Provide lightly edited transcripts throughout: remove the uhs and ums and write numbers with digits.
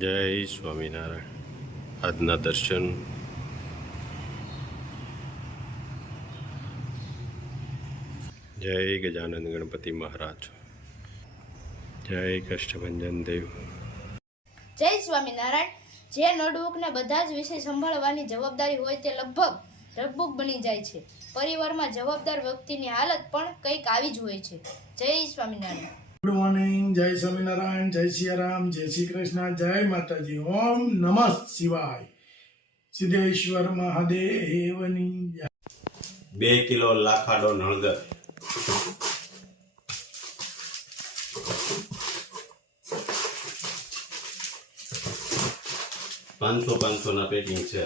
જય સ્વામિનારાયણ. આજના દર્શન જય ગજાનંદ ગણપતિ મહારાજ, જય કષ્ટભંજન દેવ. જય સ્વામિનારાયણ. જે નોટબુકને બધા જ વિષય સંભાળવાની જવાબદારી હોય તે લગભગ રફબુક બની જાય છે. પરિવારમાં જવાબદાર વ્યક્તિની હાલત પણ કંઈક આવી જ હોય છે. જય સ્વામિનારાયણ. Good morning. જય સ્વામિનારાયણ, જય સિયારામ, જય શ્રી કૃષ્ણ, જય માતાજી. ઓમ નમઃ શિવાય. સિદ્ધેશ્વર મહાદેવની જય. 2 કિલો લાખાડો નળગર, પાંચસો ના પેકિંગ છે.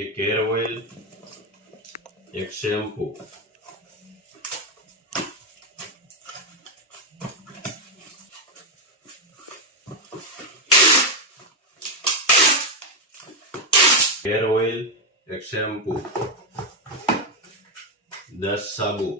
એક હેર ઓઇલ, એક શેમ્પુ, હેર ઓઇલ, એક શેમ્પુ, 10 સાબુ,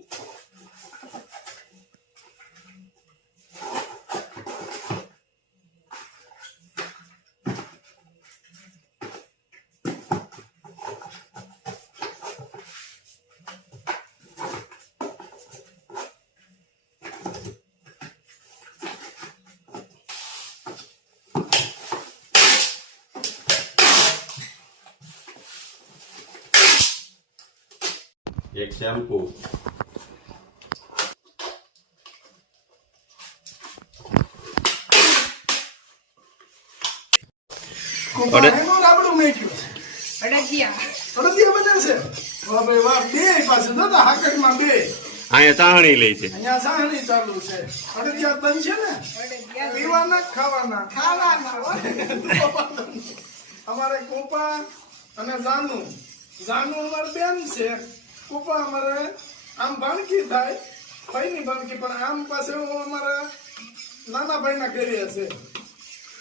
એક શેમ્પુ, કુંભારનું રાબડું મેટ્યું. અડદિયા બને છે. વાહ ભાઈ વાહ. બે પાસે દાદા હાકડમાં બે. અહીંયા ચાહણી લે છે. અહીંયા સાહણી ચાલુ છે. અડદિયા બન છે ને, પીવાના ખાવાના અમારે કોપા અને જાનુ અમારે બેન છે. કોપા અમારે આમ ભાણકી થાય, ભાઈની ભાણકી, પણ આમ પાસે અમારા નાના ભાઈના ઘરે હશે.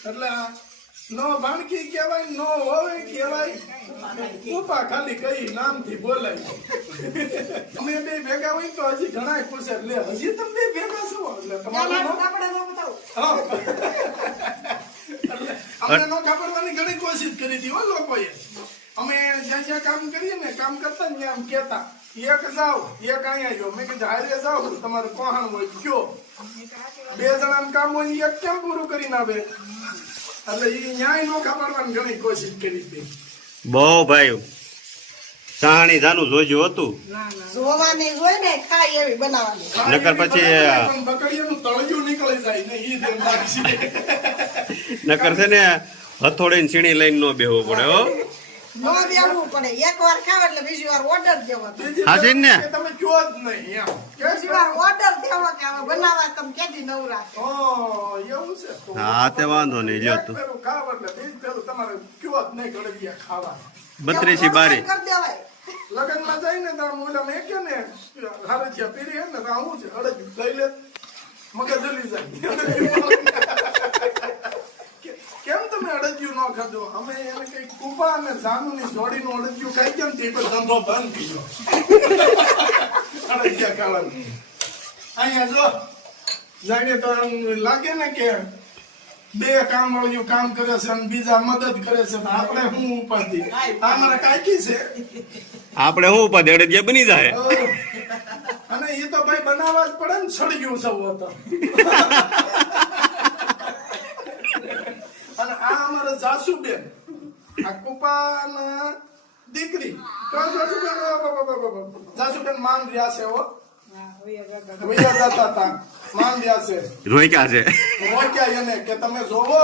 એટલે નો ભાણકી કહેવાય, નો હોય કહેવાય, કોપા ખાલી કઈ નામથી બોલાય. અમે બે ભેગા હોય તો હજી ઘણા પૂછે, એટલે હજી તમે બે ભેગા છો? એટલે તમારું અમને નો ખબરવાની ઘણી કોશિશ કરી હતી હો લોકોએ. અમે જ્યાં જ્યાં કામ કરીએ ને, કામ કરતા ને આમ કેતા, એક જાવ એક અહીંયા જો. મેં કીધું હારે જાવ, તમારે કોહાણ હોય કયો. 2 જણાનું કામ હોય એક કેમ પૂરું કરીને આવે? એટલે એ ન્યાય નો ખબરવાની ઘણી કોશિશ કરી હતી. બહુ ભાઈ ચાહણી જાનું જોજો હતું. જોવાની હોય ને, ખાય એવી બનાવવાની. નકર પછી બકડીઓનું તળિયું નીકળી જાય ને, ઈ ધ્યાન રાખશે. નકર છે ને હથોડી ને સીણી લઈને નો બેહવું પડે હો. નો બેહવું પડે. એક વાર ખાવ એટલે બીજી વાર ઓર્ડર દેવો. હાચી ને? તમે કયો જ નહીં એમ. બીજી વાર ઓર્ડર દેવો કે હવે બનાવવા તમે કેદી નવરા. એવું છે. હા તે વાંધો નહીં. લ્યો તું પેલું ખાવ એટલે બીજ પેલું તમારે કયો જ નહીં ગળગિયા ખાવા. 32 બારી કરી દેવાય. લગનમાં જાય ને તો ઓલા મેં કે ને હારજિયા પીરી હે ને તો આવું છે, અડદ લઈ લે, મગજ જલી જાય. કેમ તમે અડદિયું ન ખાધો? અમે એને કઈ કુપા અને જાનુની જોડીનું અડદિયું ખાઈ કેમ તે પર ધંધો બંધ થઈ ગયો. અડદિયા ખાવાનું અહીંયા જો જાણે તો આમ લાગે ને કે બે કામ વાળીઓ કામ કરે છે અને બીજા મદદ કરે છે, તો આપણે શું ઉપાધિ? આ મારા કાકી છે, આપણે શું ઉપાધિ? અડદિયા બની જાય. અને એ તો ભાઈ બનાવવા જ પડે ને. સળગ્યું સૌ હતો. અને આ અમારા જાસુબેન, આ કુપાના દીકરી. જાસુબેન માન રહ્યા છે હો. વૈયા જતા હતા, માન રહ્યા છે. રોક્યા છે. રોક્યા એને કે તમે જોવો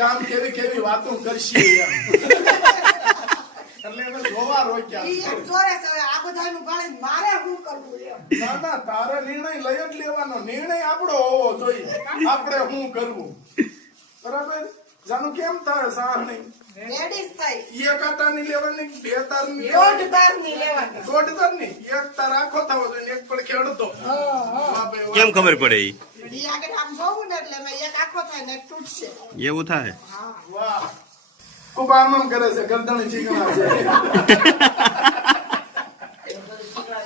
ગામ કેવી કેવી વાતો કરશે એમ. એટલે એને જોવા રોક્યા. ઈ એમ જોવે છે હવે આ બધાનું ગાળી મારે શું કરવું એમ. ના ના, તારે નિર્ણય લઈ જ લેવાનો. નિર્ણય આપણો હોવો જોઈએ, આપણે શું કરવું. બરાબર? જાનું કેમ થાય સાહણી? રેડી થાય. એક આટાની લેવાની, 2 તારની દોઢ તારની લેવાની. 1.5 તારની. એક તાર આખો થવો જોઈએ, એક પડખે અડધો. કેમ ખબર પડે? ઈ આગળ આમ જોવું ને એટલે મેં એક આખો થાય ને એક તૂટશે. એવું થાય. હા. વાહ. કુપા આમ કરે છે ગરદણી ચીકણા છે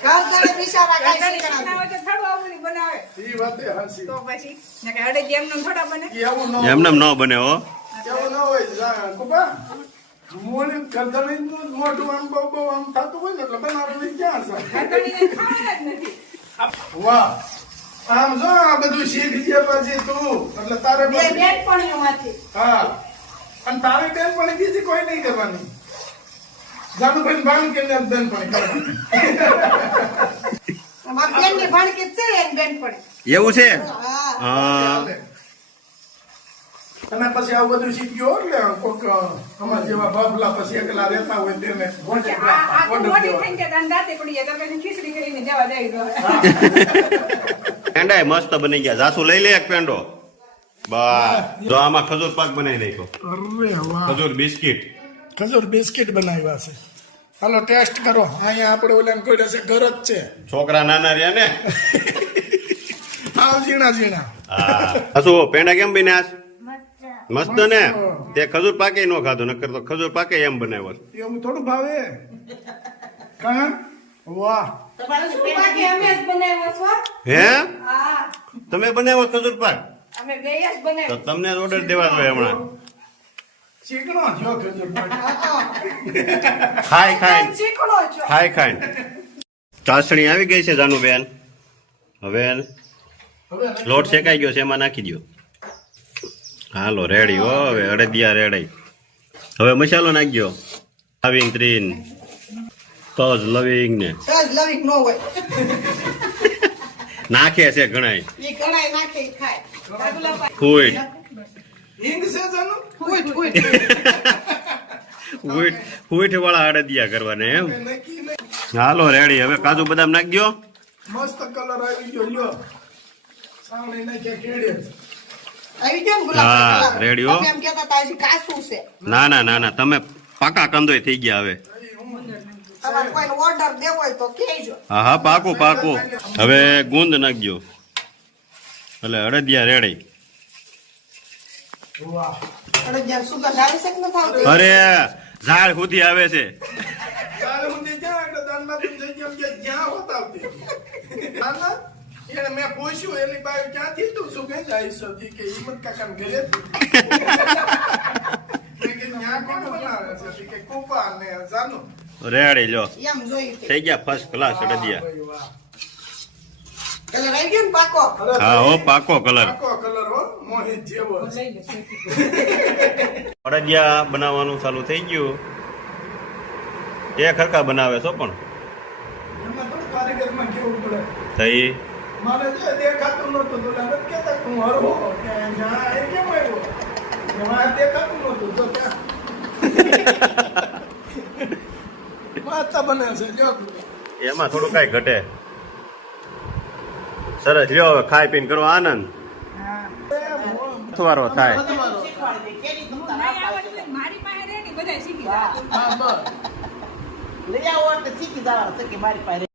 ગરદને બિચારા કાંઈ ગરદની શીખડા શીખના હોય તો થોડું આવું નહીં બનાવે. ઈ વાતે હાચી તો પછી નકર અડદિયા એમનેમ થોડા બને. ઈ આવું ન એમને ન બને હો કેવું ન હોય કુપા મોડી ગરદણી નું મોઢું આમ બહુ આમ થતું હોય ને એટલે બનાવવું ક્યાં છે ગરદણીને ખાવાના જ નથી. વાહ આમ જો આ બધું શીખ ગયા પછી તું એટલે તારે બે પછી- બેનપણીઓમાંથી. હા અને તારી બેનપણી બીજી કોઈ નહીં કરવાની જાનુભાઈ ભાણકી ને બેનપણી કરવાની અમારી બેનની ભાણકી જ છે એની બેનપણી. એવું છે હા. હા અને પછી આવું બધું શીખ્યો એટલે કોક અમારા જેવા બાબલા પછી એકલા રહેતા હોય તેને ગોંડે આ તો ગોંડે મોટી દેવા. થઈને ત્યાં દાંતે પડી જાય તો પછી ખીચડી કરીને દેવા જાય તો. પેંડા મસ્ત બની ગયા જાસુ લઈ લે એક પેંડો બસ જો આમાં ખજૂર પાક બનાવી નાખ્યો અરે વાહ ખજૂર બિસ્કિટ ખજૂર બિસ્કિટ બનાવ્યા છે હાલો ટેસ્ટ કરો અહીંયા આપણે ઓલા કોઈ છે ઘર જ છે છોકરા નાના રહ્યા ને આવ ઝીણા ઝીણા હા હસુ પેંડા કેમ બન્યા છે? મસ્ત ને તે ખજૂર પાકે નો ખાધો નકર તો ખજૂર પાકે એમ બનાવ્યો છે. એવું થોડું ભાવે કા વાહ તમારે શું બાકી બાકી? અમે જ બનાવ્યો છો. હે હા તમે બનાવ્યો ખજૂર પાક અમે બે જ તો બનાવ્યો. તમને ઓર્ડર દેવા જોઈએ હમણાં ચીકણો જો ખજૂર પાક. ખાઈ ખાઈ ચીકણો છો. ખાઈ ખાઈ ચાસણી આવી ગઈ છે જાનુબેન હવે હવે લોટ શેકાઈ ગયો છે એમાં નાખી દો હાલો રેડી હો હવે અડદિયા રેડી હવે મસાલો નાખજો લવિંગ ત્રીન તજ લવિંગ ને સજ લવિંગ ન હોય. નાખે છે ઘણાય ઈ કઢાઈ નાખે ઈ ખાય. ફૂટ હિંગ છે જાનું ફૂટ ફૂટ. ફૂટ ફૂટ વાળા અડદિયા કરવાના એમ નક્કી નહીં હાલો રેડી હવે કાજુ બદામ નાખજો મસ્ત કલર આવી ગયો લ્યો સાવણી નાખ્યા કેડે આવી કેમ ગુલાબ હા, કલર? રેડી હો. તમે એમ કહેતા હતા હજી કાચું છે. ના ના ના ના તમે પાકા કંદોય થઈ ગયા હવે તમારે કોઈને ઓર્ડર દેવો હોય તો કહેજો. હા હા પાકું પાકું હવે ગુંદ નાખજો એટલે અડદિયા રેડી વાહ અડદિયા સુગંધ આવે છે કે નથી આવતી? અરે ઝાડ સુધી આવે છે ત્યારે હું ત્યાં એટલે દાનમાં તું જઈ ગયો કે જ્યાં હોતા આવતી દાના એને મેં પૂછ્યું એની બાઈ ક્યાંથી તું શું કઈ જાય સતી કે હિંમત કાકા ને ઘરે મેં કીધું ત્યાં કોણ બનાવે છે તી કે કુપા ને જાનું રેડી લો એમ જોયું તે. થઈ ગયા ફર્સ્ટ ક્લાસ અડદિયા વાહ. કલર આવી ગયો ને પાકો? અરે હા હો પાકો કલર પાકો કલર હો મોહિત જેવો છે. લઈ લે શેકી. અડદિયા બનાવવાનું ચાલુ થઈ ગયું એ ખરખા બનાવે છો પણ એમાં થોડું કારીગરમાં કેવું પડે થઈ મારે જે દેખાતું નતું તો લાગે કેતા હું હરવો કે જ્યાં એ કેમ આવ્યો એમાં દેખાતું નતું તો ત્યાં માતા બને છે જો એમાં થોડું કઈ ઘટે સરસ લ્યો હવે ખાઈ પીને કરો આનંદ અથવારો થાય શીખવાડી દે. કેરી તમતાર નહીં આપવા આવડતું હોય, મારી પાસે રહે ને બધાય શીખી જાય. હા બસ લઈ આવો એટલે શીખી જવાનું છે કે મારી પાસે